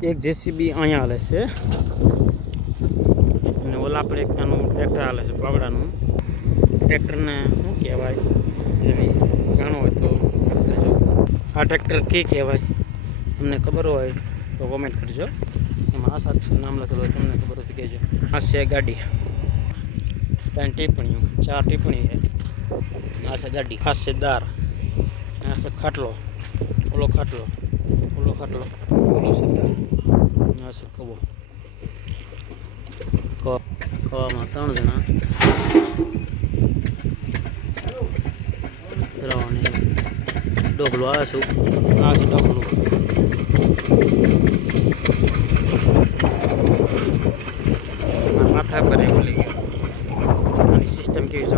એક જેસીબી અહીંયા હાલે છે અને ઓલા પર એક નાનું ટ્રેક્ટર હાલે છે પાવડાનું. ટ્રેક્ટરને શું કહેવાય એની જાણો હોય તો કરજો. આ ટ્રેક્ટર કી કહેવાય તમને ખબર હોય તો કોમેન્ટ કરજો. એમાં આ સાથે નામ લખેલું હોય તમને ખબર હોય તો કહેજો. આ છે ગાડી, 3 ટિપ્પણીઓ, 4 ટિપ્પણી છે. આ છે ગાડી, આ છે દાર, આ છે ખાટલો, ઓલો ખાટલો, ઓલો ખાટલો, ઓલો છે દાર, આ છે કવો. કવામાં 3 જણા ધરાવવાની. ડોગલો આ છે, આ છે ડોગલું. માથા પર બોલી ગયો. આની સિસ્ટમ કેવી છે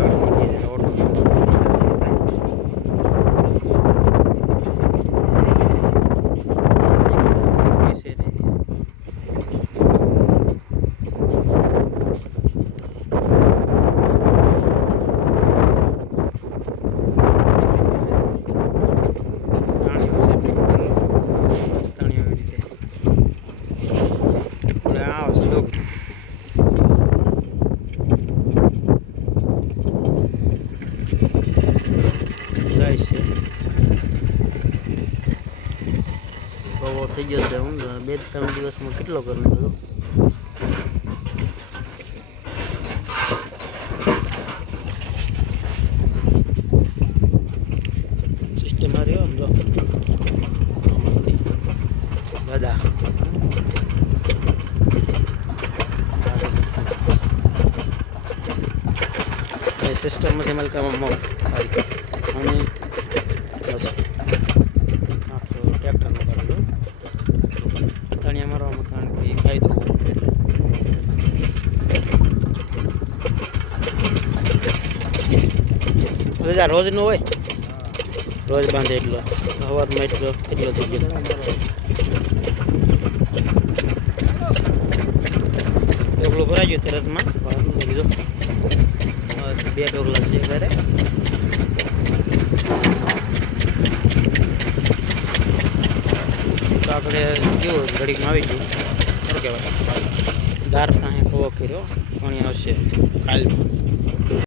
ઓટો કવો થઈ ગયો છે. હું 2-3 દિવસમાં કેટલો કરી નાખ્યો. સિસ્ટમ મારી આમ જો દાદા સિસ્ટમમાંથી મલકામાં મોફ અને બસ ટ્રેક્ટરનો કરેલું તણિયા મારવામાં કારણ કે ફાયદો બધા રોજનો હોય, રોજ બાંધે એટલો સવારમાં એટલો થઈ ગયો. ડોગલો ભરાઈ ગયો તરતમાં કીધું 2 ડોગલા છે ઘરે. તો આપણે કેવું ઘડીકમાં આવી ગયું. શું કહેવાય દાર પાસે કવો કર્યો, પાણી આવશે કાલમાં.